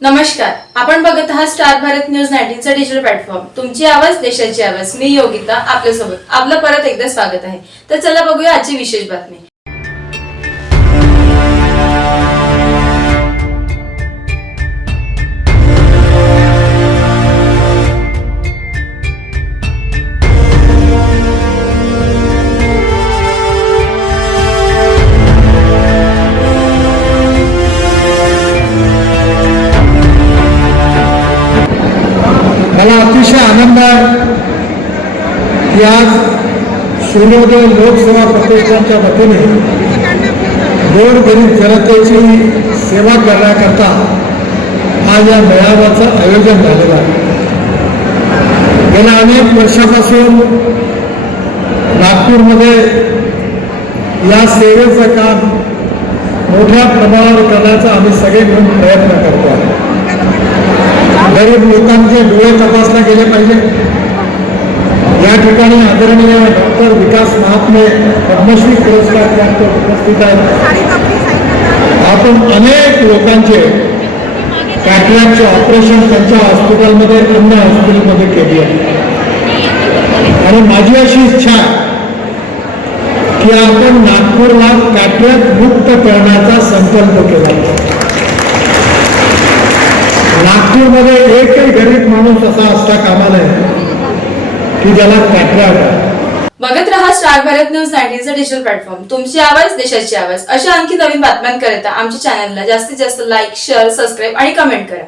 नमस्कार. आपण बघत आहात स्टार भारत न्यूज नाईन्टीनचा डिजिटल प्लॅटफॉर्म तुमची आवाज देशाची आवाज. मी योगिता आपल्यासोबत. आपलं परत एकदा स्वागत आहे. तर चला बघूया आजची विशेष बातमी. मला अतिशय आनंद आहे की आज सूर्योदय लोकसेवा प्रतिष्ठानच्या वतीने गोरगरीब जनतेची सेवा करण्याकरता आज या मेळाव्याचं आयोजन झालेलं आहे. गेल्या अनेक वर्षापासून नागपूरमध्ये या सेवेचं काम मोठ्या प्रमाणावर करण्याचा आम्ही सगळे मिळून प्रयत्न करतो आहे गरीब लोकांचे डोळे केले पाहिजे. या ठिकाणी आदरणीय डॉक्टर विकास महात्मे पद्मश्री पुरस्कार प्राप्त उपस्थित आहेत. आपण अनेक लोकांचे कॅटरॅक्टचे ऑपरेशन त्यांच्या हॉस्पिटलमध्ये अन्य हॉस्पिटलमध्ये केली आहे. आणि माझी अशी इच्छा की आपण नागपूरला कॅटरॅक्ट मुक्त करण्याचा संकल्प केला. पाहिजे. एक एकही गरीब माणूस असा असता कामा नये की ज्याला कॅटरॅक्ट बघत रहा स्टार भारत न्यूज नाईन्टीनचा डिजिटल प्लॅटफॉर्म तुमची आवाज देशाची आवाज. अशा आणखी नवीन बातम्यांकरिता आमच्या चॅनलला जास्तीत जास्त लाईक शेअर सबस्क्राईब आणि कमेंट करा.